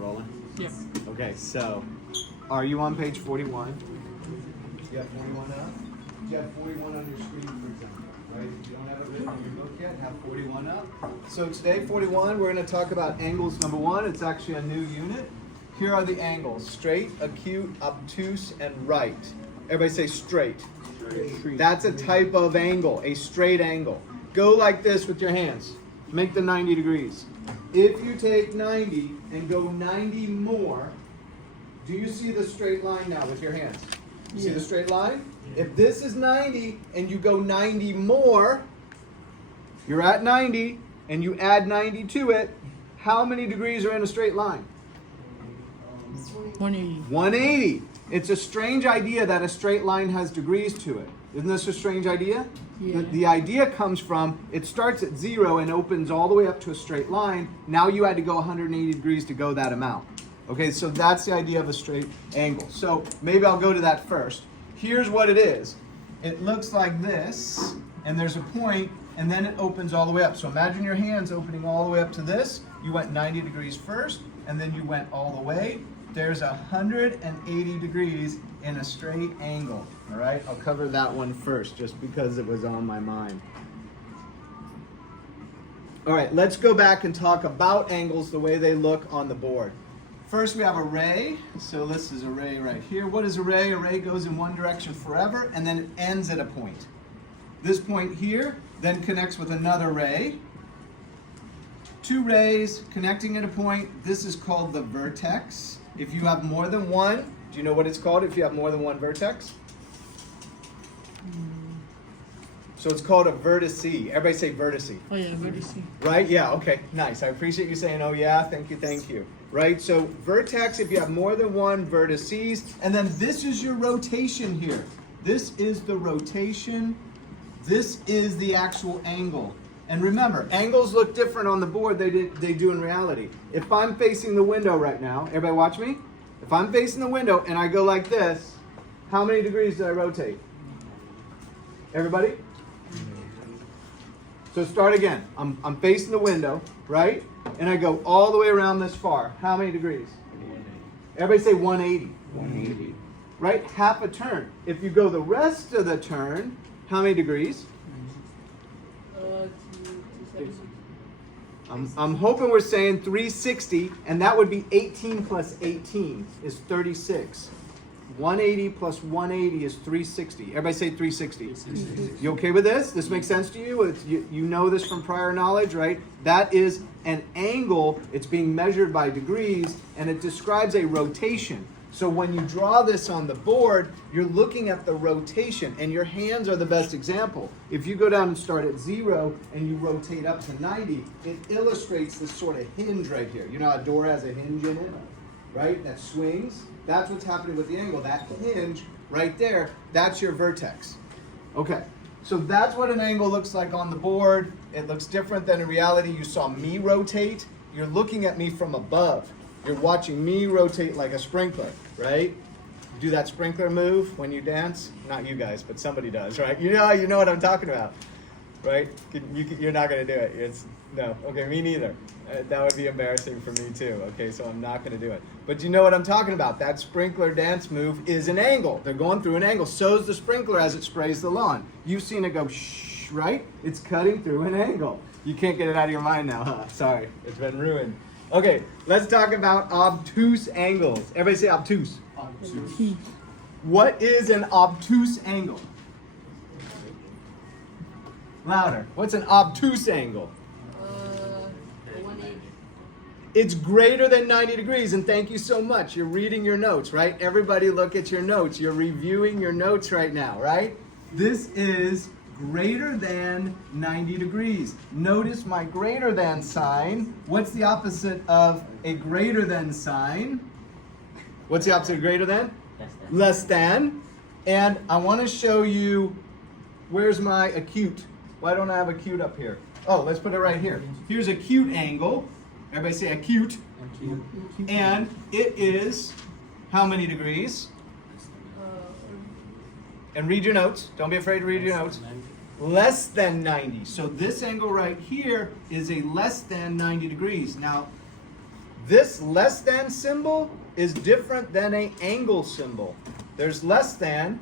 rolling? Yep. Okay, so are you on page 41? Do you have 41 up? Do you have 41 on your screen, for example? Right? If you don't have it written in your book yet, have 41 up. So today, 41, we're going to talk about angles number 1. It's actually a new unit. Here are the angles: straight, acute, obtuse, and right. Everybody say straight. Straight. That's a type of angle, a straight angle. Go like this with your hands. Make the 90 degrees. If you take 90 and go 90 more, do you see the straight line now with your hands? You see the straight line? If this is 90 and you go 90 more, you're at 90 and you add 90 to it, how many degrees are in a straight line? 180. 180. It's a strange idea that a straight line has degrees to it. Isn't this a strange idea? Yeah. The idea comes from, it starts at 0 and opens all the way up to a straight line. Now you had to go 180 degrees to go that amount. Okay, so that's the idea of a straight angle. So maybe I'll go to that first. Here's what it is. It looks like this, and there's a point, and then it opens all the way up. So imagine your hands opening all the way up to this. You went 90 degrees first, and then you went all the way. There's 180 degrees in a straight angle. All right, I'll cover that one first just because it was on my mind. All right, let's go back and talk about angles the way they look on the board. First, we have a ray. So this is a ray right here. What is a ray? A ray goes in one direction forever, and then it ends at a point. This point here then connects with another ray. Two rays connecting at a point. This is called the vertex. If you have more than one, do you know what it's called if you have more than one vertex? So it's called a vertex. Everybody say vertex. Oh yeah, vertex. Right? Yeah, okay, nice. I appreciate you saying, oh yeah, thank you. Right, so vertex, if you have more than one vertices, and then this is your rotation here. This is the rotation. This is the actual angle. And remember, angles look different on the board than they do in reality. If I'm facing the window right now, everybody watch me? If I'm facing the window and I go like this, how many degrees did I rotate? Everybody? So start again. I'm facing the window, right? And I go all the way around this far. How many degrees? 180. Everybody say 180. 180. Right? Half a turn. If you go the rest of the turn, how many degrees? I'm hoping we're saying 360, and that would be 18 plus 18 is 36. 180 plus 180 is 360. Everybody say 360. You okay with this? This makes sense to you? You know this from prior knowledge, right? That is an angle. It's being measured by degrees, and it describes a rotation. So when you draw this on the board, you're looking at the rotation, and your hands are the best example. If you go down and start at 0 and you rotate up to 90, it illustrates this sort of hinge right here. You know how a door has a hinge in it, right? That swings. That's what's happening with the angle. That hinge right there, that's your vertex. Okay, so that's what an angle looks like on the board. It looks different than in reality. You saw me rotate. You're looking at me from above. You're watching me rotate like a sprinkler, right? Do that sprinkler move when you dance. Not you guys, but somebody does, right? You know what I'm talking about, right? You're not going to do it. No, okay, me neither. That would be embarrassing for me too, okay, so I'm not going to do it. But you know what I'm talking about. That sprinkler dance move is an angle. They're going through an angle. So's the sprinkler as it sprays the lawn. You've seen it go shh, right? It's cutting through an angle. You can't get it out of your mind now, huh? Sorry, it's been ruined. Okay, let's talk about obtuse angles. Everybody say obtuse. Obtuse. What is an obtuse angle? Louder. What's an obtuse angle? 180. It's greater than 90 degrees, and thank you so much. You're reading your notes, right? Everybody look at your notes. You're reviewing your notes right now, right? This is greater than 90 degrees. Notice my greater than sign. What's the opposite of a greater than sign? What's the opposite of greater than? Less than. And I want to show you, where's my acute? Why don't I have acute up here? Oh, let's put it right here. Here's acute angle. Everybody say acute. And it is how many degrees? And read your notes. Don't be afraid to read your notes. Less than 90. So this angle right here is a less than 90 degrees. Now, This less than symbol is different than an angle symbol. There's less than,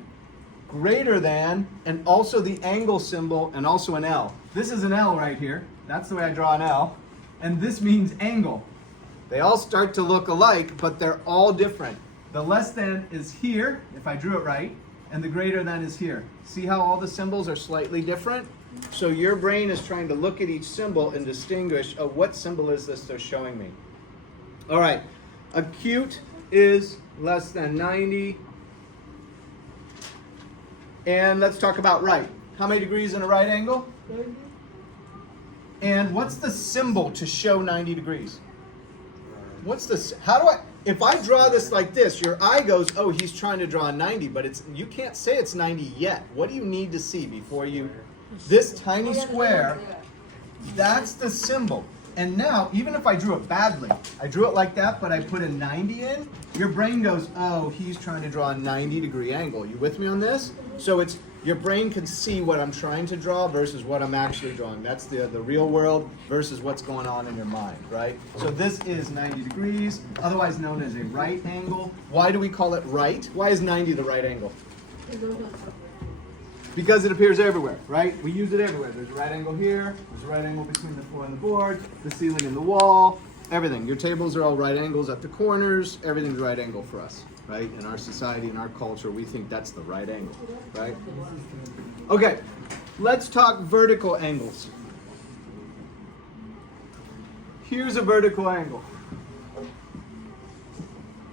greater than, and also the angle symbol, and also an L. This is an L right here. That's the way I draw an L. And this means angle. They all start to look alike, but they're all different. The less than is here, if I drew it right, and the greater than is here. See how all the symbols are slightly different? So your brain is trying to look at each symbol and distinguish, oh, what symbol is this they're showing me? All right, acute is less than 90. And let's talk about right. How many degrees in a right angle? 90. And what's the symbol to show 90 degrees? What's this? How do I, if I draw this like this, your eye goes, oh, he's trying to draw 90, but you can't say it's 90 yet. What do you need to see before you, this tiny square, that's the symbol. And now, even if I drew it badly, I drew it like that, but I put a 90 in, your brain goes, oh, he's trying to draw a 90-degree angle. You with me on this? So it's, your brain can see what I'm trying to draw versus what I'm actually drawing. That's the real world versus what's going on in your mind, right? So this is 90 degrees, otherwise known as a right angle. Why do we call it right? Why is 90 the right angle? Because it appears everywhere, right? We use it everywhere. There's a right angle here, there's a right angle between the floor and the board, the ceiling and the wall, everything. Your tables are all right angles at the corners, everything's right angle for us, right? In our society, in our culture, we think that's the right angle, right? Okay, let's talk vertical angles. Here's a vertical angle.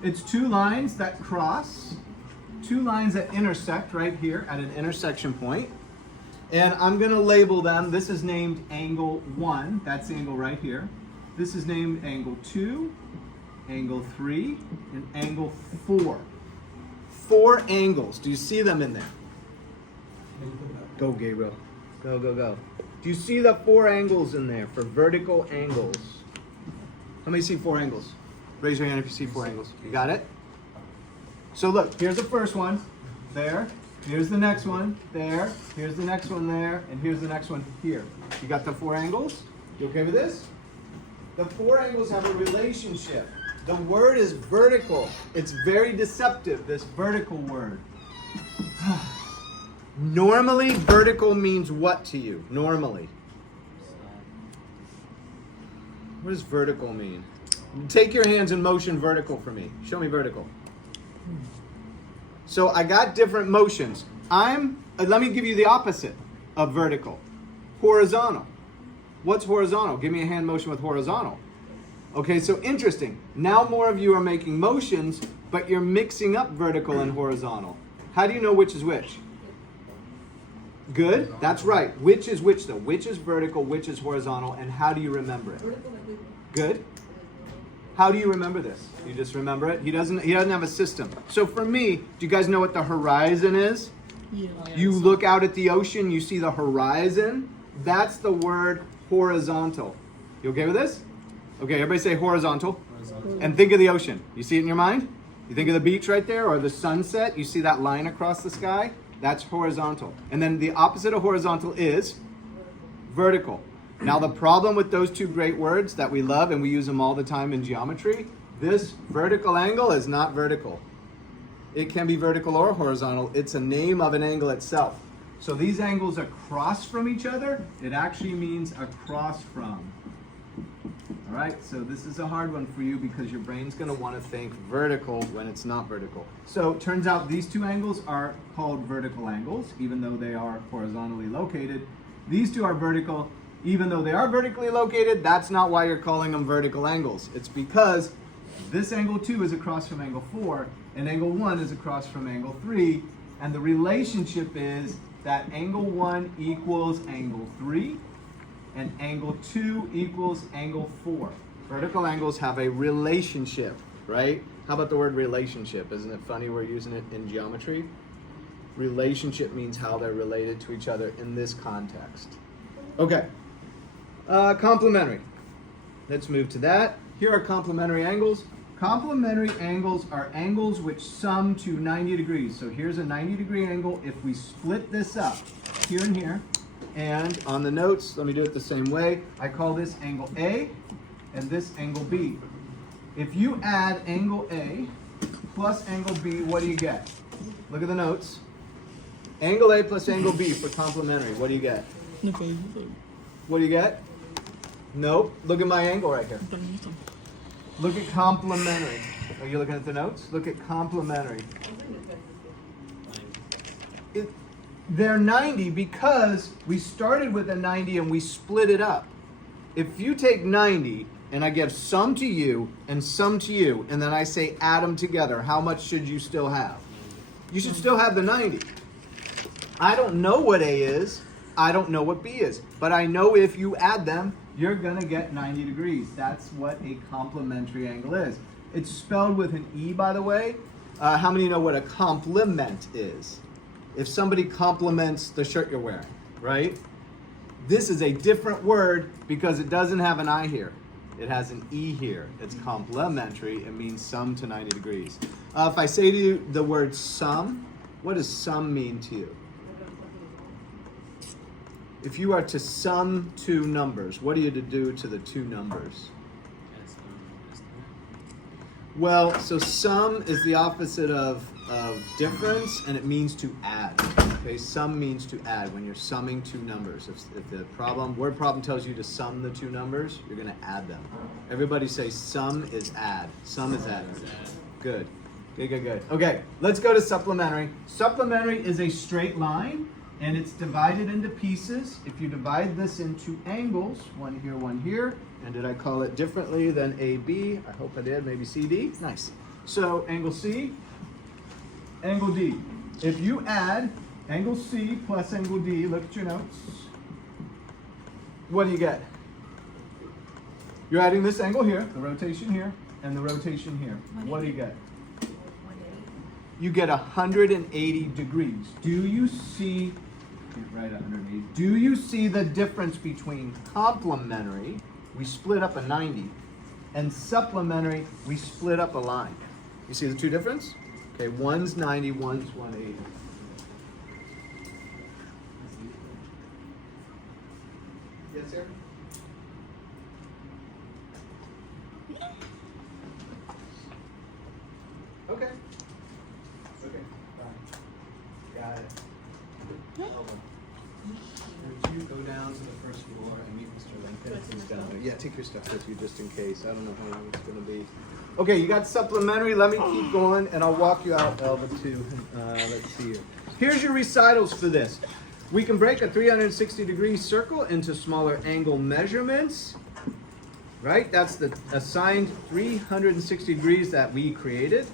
It's two lines that cross, two lines that intersect right here at an intersection point. And I'm going to label them. This is named angle 1. That's the angle right here. This is named angle 2, angle 3, and angle 4. 4 angles. Do you see them in there? Go, Gabriel. Go, go, go. Do you see the 4 angles in there for vertical angles? How many see 4 angles? Raise your hand if you see 4 angles. You got it? So look, here's the first one, there. Here's the next one, there. Here's the next one, there. And here's the next one, here. You got the 4 angles? You okay with this? The 4 angles have a relationship. The word is vertical. It's very deceptive, this vertical word. Normally, vertical means what to you? Normally. What does vertical mean? Take your hands and motion vertical for me. Show me vertical. So I got different motions. Let me give you the opposite of vertical. Horizontal. What's horizontal? Give me a hand motion with horizontal. Okay, so interesting. Now more of you are making motions, but you're mixing up vertical and horizontal. How do you know which is which? Good, that's right. Which is which though? Which is vertical, which is horizontal, and how do you remember it? Good. How do you remember this? You just remember it? He doesn't have a system. So for me, do you guys know what the horizon is? Yeah. You look out at the ocean, you see the horizon. That's the word horizontal. You okay with this? Okay, everybody say horizontal. And think of the ocean. You see it in your mind? You think of the beach right there or the sunset? You see that line across the sky? That's horizontal. And then the opposite of horizontal is vertical. Now the problem with those two great words that we love and we use them all the time in geometry, this vertical angle is not vertical. It can be vertical or horizontal. It's a name of an angle itself. So these angles across from each other, it actually means across from. All right, so this is a hard one for you because your brain's going to want to think vertical when it's not vertical. So it turns out these two angles are called vertical angles, even though they are horizontally located. These two are vertical. Even though they are vertically located, that's not why you're calling them vertical angles. It's because this angle 2 is across from angle 4, and angle 1 is across from angle 3, and the relationship is that angle 1 equals angle 3, and angle 2 equals angle 4. Vertical angles have a relationship, right? How about the word relationship? Isn't it funny we're using it in geometry? Relationship means how they're related to each other in this context. Okay. Complementary. Let's move to that. Here are complementary angles. Complementary angles are angles which sum to 90 degrees. So here's a 90-degree angle. If we split this up here and here, and on the notes, let me do it the same way. I call this angle A and this angle B. If you add angle A plus angle B, what do you get? Look at the notes. Angle A plus angle B for complementary, what do you get? What do you get? Nope. Look at my angle right here. Look at complementary. Are you looking at the notes? Look at complementary. They're 90 because we started with a 90 and we split it up. If you take 90 and I give some to you and some to you, and then I say add them together, how much should you still have? You should still have the 90. I don't know what A is. I don't know what B is. But I know if you add them, you're going to get 90 degrees. That's what a complementary angle is. It's spelled with an E, by the way. How many know what a complement is? If somebody compliments the shirt you're wearing, right? This is a different word because it doesn't have an I here. It has an E here. It's complementary. It means sum to 90 degrees. If I say to you the word sum, what does sum mean to you? If you are to sum two numbers, what are you to do to the two numbers? Well, so sum is the opposite of difference, and it means to add. Okay, sum means to add when you're summing two numbers. If the word problem tells you to sum the two numbers, you're going to add them. Everybody say sum is add. Sum is add. Good. Good. Okay, let's go to supplementary. Supplementary is a straight line, and it's divided into pieces. If you divide this into angles, one here, and did I call it differently than AB? I hope I did, maybe CD. Nice. So angle C, angle D. If you add angle C plus angle D, look at your notes. What do you get? You're adding this angle here, the rotation here, and the rotation here. What do you get? You get 180 degrees. Do you see, right, 180. Do you see the difference between complementary, we split up a 90, and supplementary, we split up a line? You see the two difference? Okay, one's 90, one's 180. Yes, sir? Okay. Okay, fine. Got it. Would you go down to the first floor and meet Mr. Lincoln? He's down there. Yeah, take your stuff with you just in case. I don't know how long it's going to be. Okay, you got supplementary. Let me keep going, and I'll walk you out, Elva, too. Let's see here. Here's your recitals for this. We can break a 360-degree circle into smaller angle measurements. Right? That's the assigned 360 degrees that we created.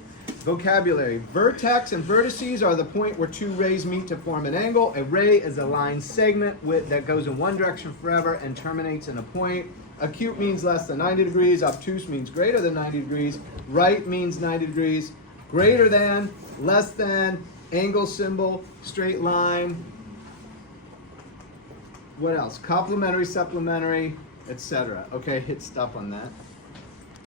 Vocabulary. Vertex and vertices are the point where two rays meet to form an angle. A ray is a line segment that goes in one direction forever and terminates in a point. Acute means less than 90 degrees. Obtuse means greater than 90 degrees. Right means 90 degrees. Greater than, less than, angle symbol, straight line. What else? Complementary, supplementary, etc. Okay, hit stop on that.